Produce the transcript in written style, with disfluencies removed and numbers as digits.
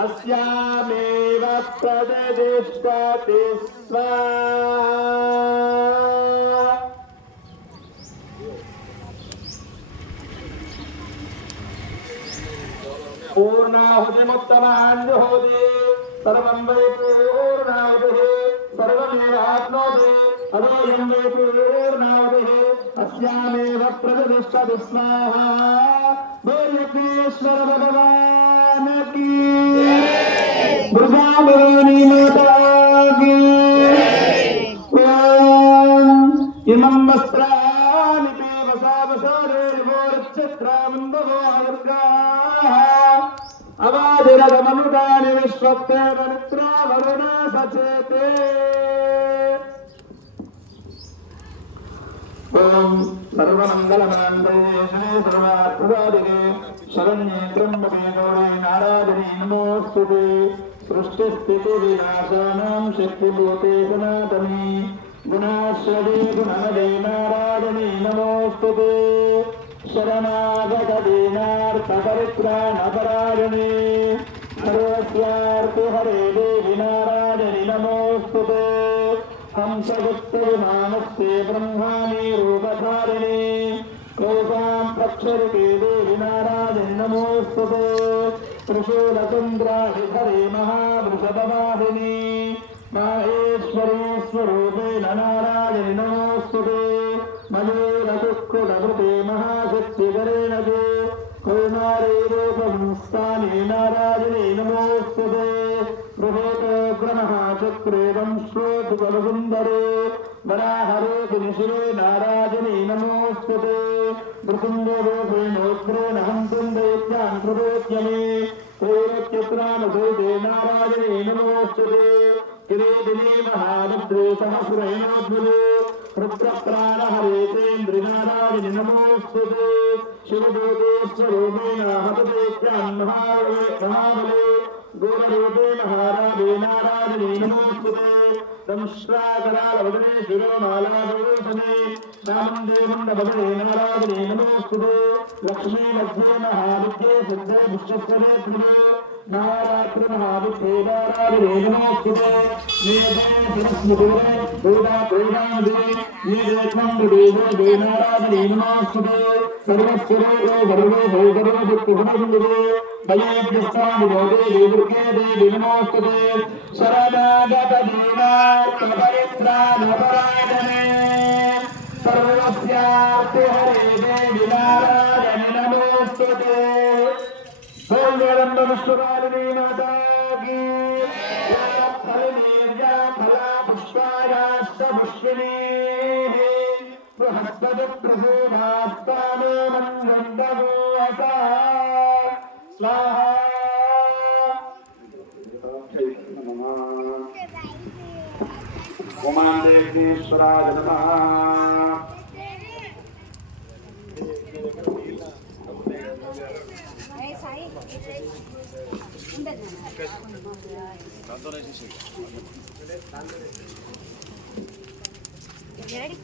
अस्यामेव प्रतिष्ठति स्वाहा। पूर्णाहुतिमुत्तमाञ्जुहोति सर्वं वै पूर्णाहुतिः सर्वमेवाप्नोति अदोऽयं वै पूर्णाहुतिः अस्यामेव प्रतिष्ठति स्वाहा। बोलयज्ञेश्वर भगवान की दुर्गाभवानी माता की। इमं वस्त्राणि ते वसावसारे अवादिरगमनुदानि विश्वत्ते वनित्रावरुण सचेते। ओम सर्वमंगलमांगल्ये शिवे सर्वार्थसाधिके शरण्ये त्र्यंबके गौरी नारायणी नमोस्तुते। सृष्टिस्थितिविनाशानां शक्तिभूते सनातनी गुणाश्रवे गुणमदे नारायणी नमोस्तुते। शरणागतदीनार्थपरित्राणपरायणे सर्वस्यार्तिहरे देवि नारायणि नमोस्तुते। हंसगुप्तविमानस्ते ब्रह्माणि रूपधारिणे क्रोधां प्रक्षरिते देवि नारायणि नमोस्तुते। त्रिशूलचन्द्राहिधरे महावृषभवाहिनी माहेश्वरी स्वरूपेण नारायणि नमोस्तुते। मयूरकुक्कुटभृते महाशक्तिकरेण ते कौमारे रूपसंस्थाने नारायणे नमोस्तुते। बृहतोग्रमहाचक्रे वंश्रोद्धुकलसुन्दरे वराहरोहिणिशिरे नारायणे नमोस्तुते। भृकुण्डरूपेणोग्रेण हन्तुं दैत्यान् प्रबोध्यमे ओरच्यत्राणसहिते नारायणे नमोस्तुते। किरीटिने महारुद्रे सहस्रेणोद्भुते रुद्रप्राणहरेतेन्द्रिनारायणि नमोस्तुते। शिवदूतेश्वरूपेण हतदैत्यान् महाबले घोररूपे महाराजे नारायणि नमोस्तुते। संश्राकरालवदने शिरोमालाभूषणे सामन्दे मण्डपदने नारायणि नमोस्तुते। लक्ष्मी मध्ये महाविद्ये सिद्धे पुष्पस्वरे त्रिवे नारायणमहाविद्ये नारायणि नमोस्तुते। वेदे सरस्वतीरे वेदात्रेणादिरे वेदेत्वं विदेवो नारायणि नमोस्तुते। सर्वस्वरूपो सर्वे भैकरोदित्युगुणगुणिरे भयेभ्यस्तादिभोगे देवुर्गे देवि नमोस्तुते। शरणागतदीनार्थपरित्राणपरायणे सर्वस्यार्तिहरे देवि नारायणि नमोस्तुते। विष्णुकालिनी माता की फला पुष्पायास्तपुष्पिनी बृहस्पतिप्रसूनास्तानो मन्वन्तगोऽसा स्वाहा। उमादेवीश्वराय नमः। Ready?